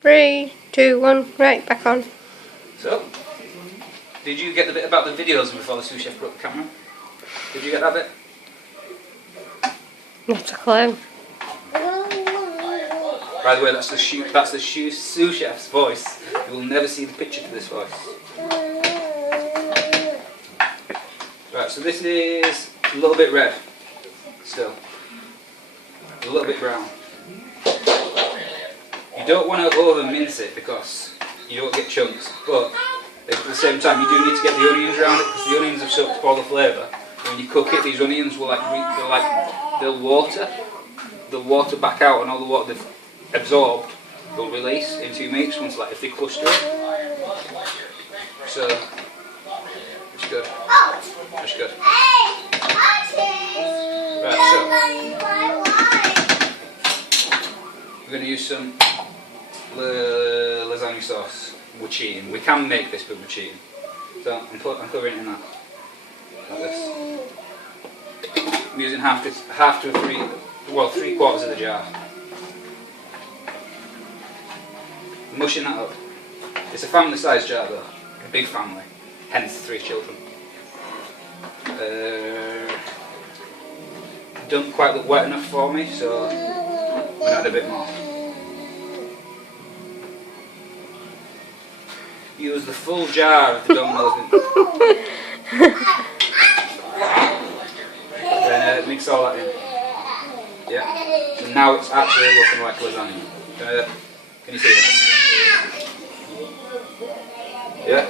3, 2, 1, right, back on. So, did you get the bit about the videos before the sous chef broke the camera? Did you get that bit? Not a clue. By the way, that's the sous chef's voice. You will never see the picture to this voice. Right, so this is a little bit red, still. A little bit brown. You don't want to over mince it because you don't get chunks, but at the same time you do need to get the onions around it because the onions have soaked up all the flavour. When you cook it, these onions will they'll water back out, and all the water they've absorbed will release into your meats once if they cluster it. So it's good. That's good. Right, so we're going to use some lasagna sauce. We're cheating. We can make this, but we're cheating. So I'm covering it in that, like this. I'm using half to three quarters of the jar. I'm mushing that up. It's a family-sized jar though, a big family, hence 3 children. Don't quite look wet enough for me, so I'm going to add a bit more. Use the full jar of the Domino's. Then mix all that in. Yeah. So now it's actually looking like lasagna. Can you see that? Yeah.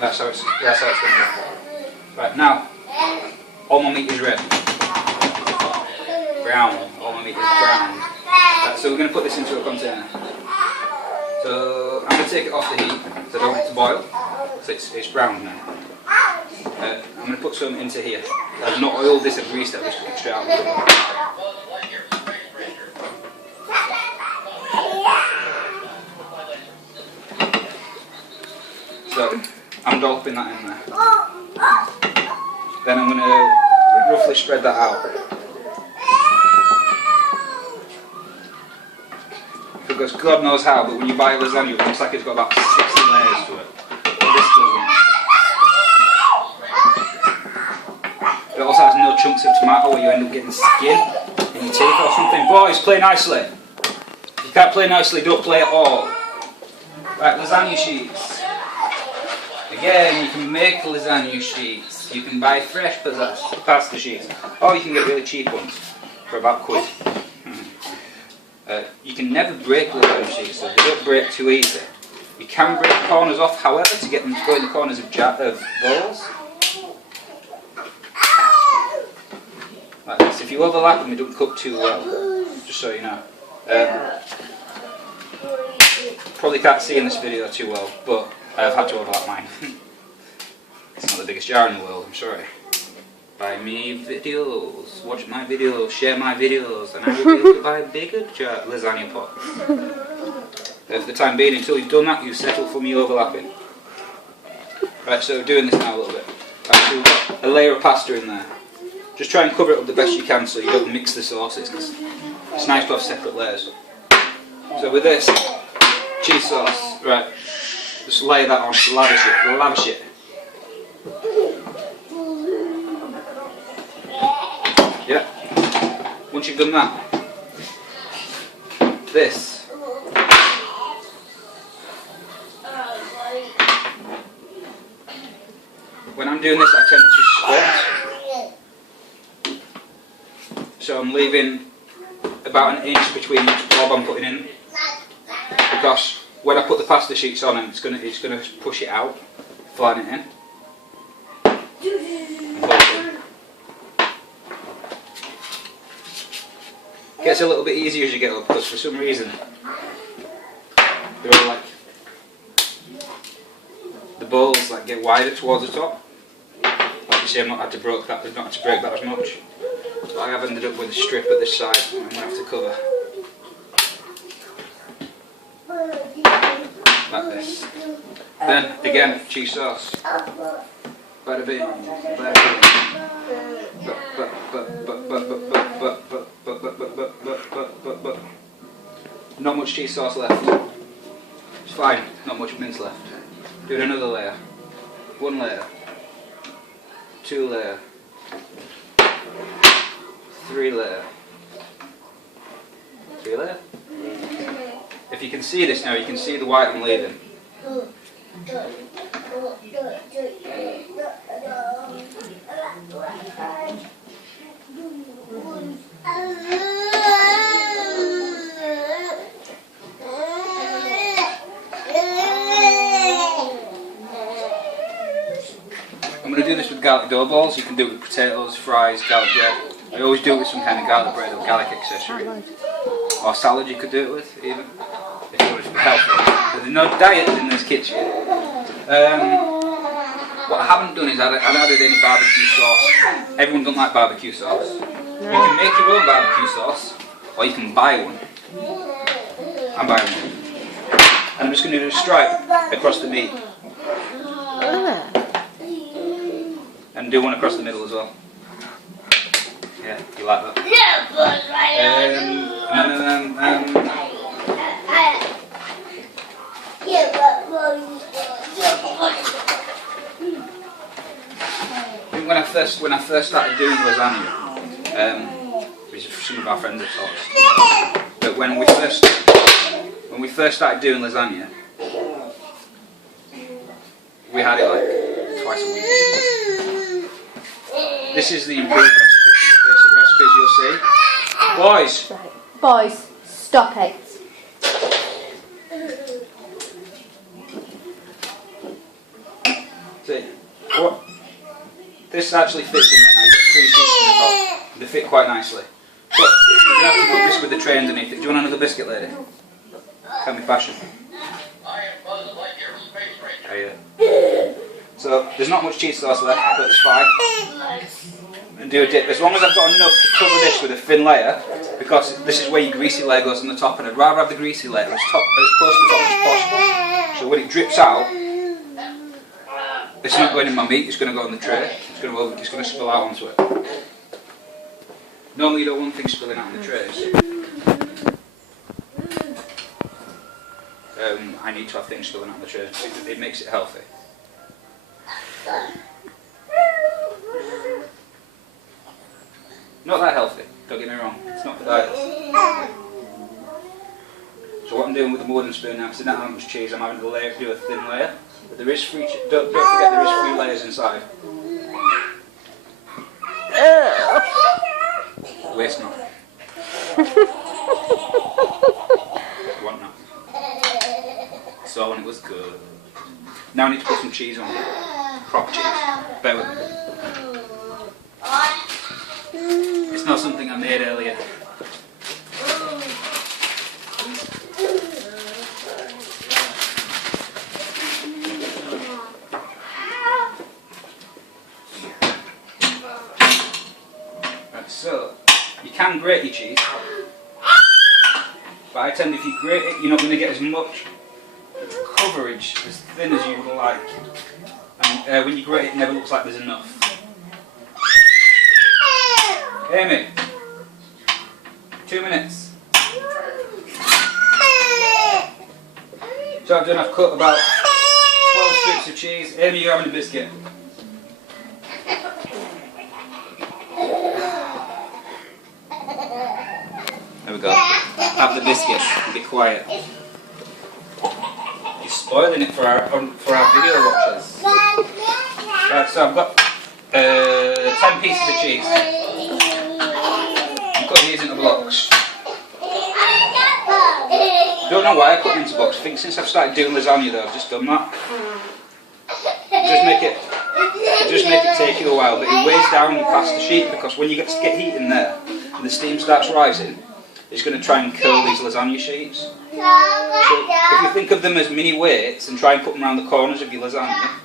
That's how it's going to look. Right, now all my meat is red. Brown. All my meat is brown. Right, so we're going to put this into a container. So I'm going to take it off the heat, so I don't want it to boil. So it's brown now. I'm going to put some into here. I've not oiled this or greased it, I've just put it straight out of the oil. So I'm dolloping that in there. Then I'm going to roughly spread that out. Because God knows how, but when you buy lasagna it looks like it's got about 60 layers to it. But this doesn't. It also has no chunks of tomato where you end up getting skin in your teeth or something. Boys, play nicely. If you can't play nicely, don't play at all. Right, lasagna sheets. Again, you can make lasagna sheets. You can buy fresh pasta sheets. Or you can get really cheap ones for about £1. You can never break lasagna sheets, so they don't break too easy. You can break the corners off, however, to get them to go in the corners of bowls. Like this. If you overlap them, they don't cook too well, just so you know. Probably can't see in this video too well, but I've had to overlap mine. It's not the biggest jar in the world, I'm sorry. Buy me videos, watch my videos, share my videos, and I will be able to buy a bigger lasagna pot. For the time being, until you've done that, you settle for me overlapping. Right, so doing this now a little bit. Right, so we've got a layer of pasta in there. Just try and cover it up the best you can so you don't mix the sauces, because it's nice to have separate layers. So with this, cheese sauce, right, just lay that on, lavish it. Yeah. Once you've done that, this. When I'm doing this, I tend to squat. So I'm leaving about an inch between each blob I'm putting in, because when I put the pasta sheets on, it's gonna push it out, flatten it in. It gets a little bit easier as you get up, because for some reason they're all the bowls get wider towards the top. Like you see, I've not had to break that as much. So I have ended up with a strip at this side I'm going to have to cover. Like this. Then again, cheese sauce. Bada bing, bada bing. Not much cheese sauce left. fine, not much mince left. Do another layer. 1 layer. 2 layer. 3 layer. 3 layer. If you can see this now, you can see the white I'm leaving. I'm going to do this with garlic dough balls. You can do it with potatoes, fries, garlic bread. I always do it with some kind of garlic bread or garlic accessory. Or salad you could do it with, even. If you want it to be healthy. There's no diet in this kitchen. What I haven't done is I've added any barbecue sauce. Everyone doesn't like barbecue sauce. You can make your own barbecue sauce, or you can buy one. I'm buying one. And I'm just going to do a stripe across the meat. And do one across the middle as well. Yeah, you like that? I think when I first started doing lasagna, which some of our friends have taught us, but when we first started doing lasagna, we had it like twice a week. This is the improved recipe. The basic recipes you'll see. Boys! Right. Boys, stop it. See, what? This actually fits in there now. You've got 3 sheets in the top. They fit quite nicely. But you're going to have to put this with the tray underneath it. Do you want another biscuit, lady? Tell me passion. Oh, yeah. So, there's not much cheese sauce left, but it's fine. And do a dip. As long as I've got enough to cover this with a thin layer, because this is where your greasy layer goes on the top, and I'd rather have the greasy layer as close to the top as possible. So when it drips out, it's not going in my meat, it's going to go on the tray. It's going to spill out onto it. Normally you don't want things spilling out on the trays. I need to have things spilling out on the trays. It makes it healthy. Not that healthy, don't get me wrong, it's not for diets. So what I'm doing with the wooden spoon now, because I don't have much cheese, I'm having to do a thin layer. But there is don't forget there is 3 layers inside. Waste not. Want not. So when it was good. Now I need to put some cheese on it. Proper cheese. Bear with me. It's not something I made earlier. Right, so you can grate your cheese, but I tend if you grate it, you're not going to get as much coverage, as thin as you would like. And when you grate it, it never looks like there's enough. Amy, 2 minutes. So I've done, I've cut about 12 strips of cheese. Amy, you're having a biscuit. There we go. Have the biscuit and be quiet. You're spoiling it for our video watchers. Right, so I've got 10 pieces of cheese. Cut these into blocks. Don't know why I cut them into blocks. I think since I've started doing lasagna though, I've just done that. Just make it take you a while, but it weighs down the pasta sheet because when you get heat in there and the steam starts rising, it's going to try and curl these lasagna sheets. So if you think of them as mini weights and try and put them around the corners of your lasagna.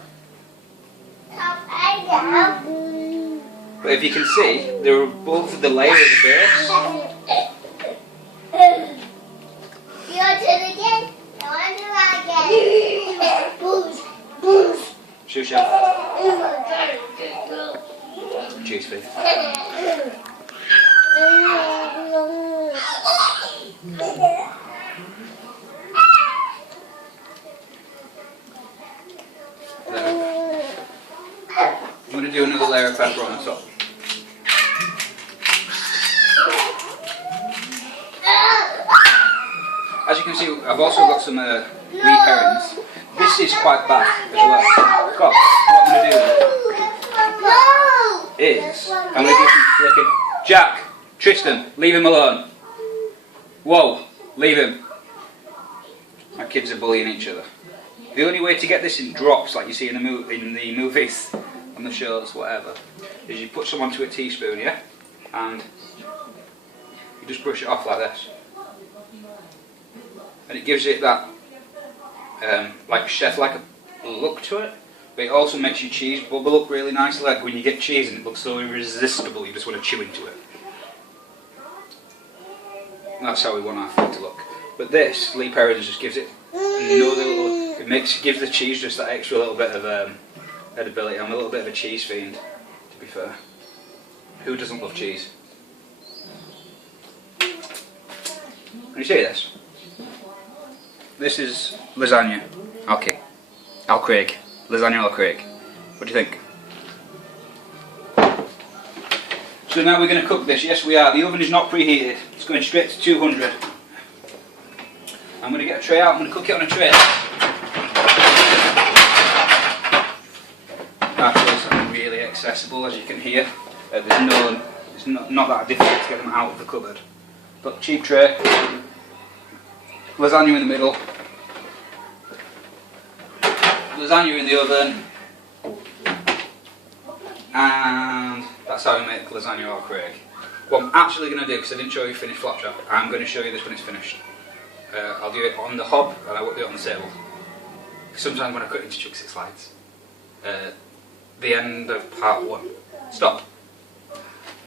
But if you can see, they're above the layer of the base. You want to do it again? I want to do it again. Shoo chef. Cheese feed. going to do another layer of pepper on the top. As you can see, I've also got some wheat herrings. This is quite bad as well. God, what I'm going to do is, I'm going to do some flicking. Jack, Tristan, leave him alone. Whoa, leave him. My kids are bullying each other. The only way to get this in drops, like you see in the movies, on the shows, whatever, is you put some onto a teaspoon, yeah? And you just brush it off like this. And it gives it that, like chef-like a look to it, but it also makes your cheese bubble up really nicely. Like when you get cheese and it looks so irresistible, you just want to chew into it. That's how we want our food to look. But this leap herrings just gives it another little. Gives the cheese just that extra little bit of edibility. I'm a little bit of a cheese fiend, to be fair. Who doesn't love cheese? Can you see this? This is lasagna. Okay. Al Craig. Lasagna Al Craig. What do you think? So now we're going to cook this. Yes, we are. The oven is not preheated. It's going straight to 200. I'm going to get a tray out. I'm going to cook it on a tray. Our trays are really accessible, as you can hear. It's not that difficult to get them out of the cupboard. Got a cheap tray. Lasagna in the middle. Lasagna in the oven. And that's how we make lasagna Al Craig. What I'm actually going to do, because I didn't show you finished flapjack, I'm going to show you this when it's finished. I'll do it on the hob and I won't do it on the table. Sometimes when I cut it into chunks it slides. The end of part 1. Stop.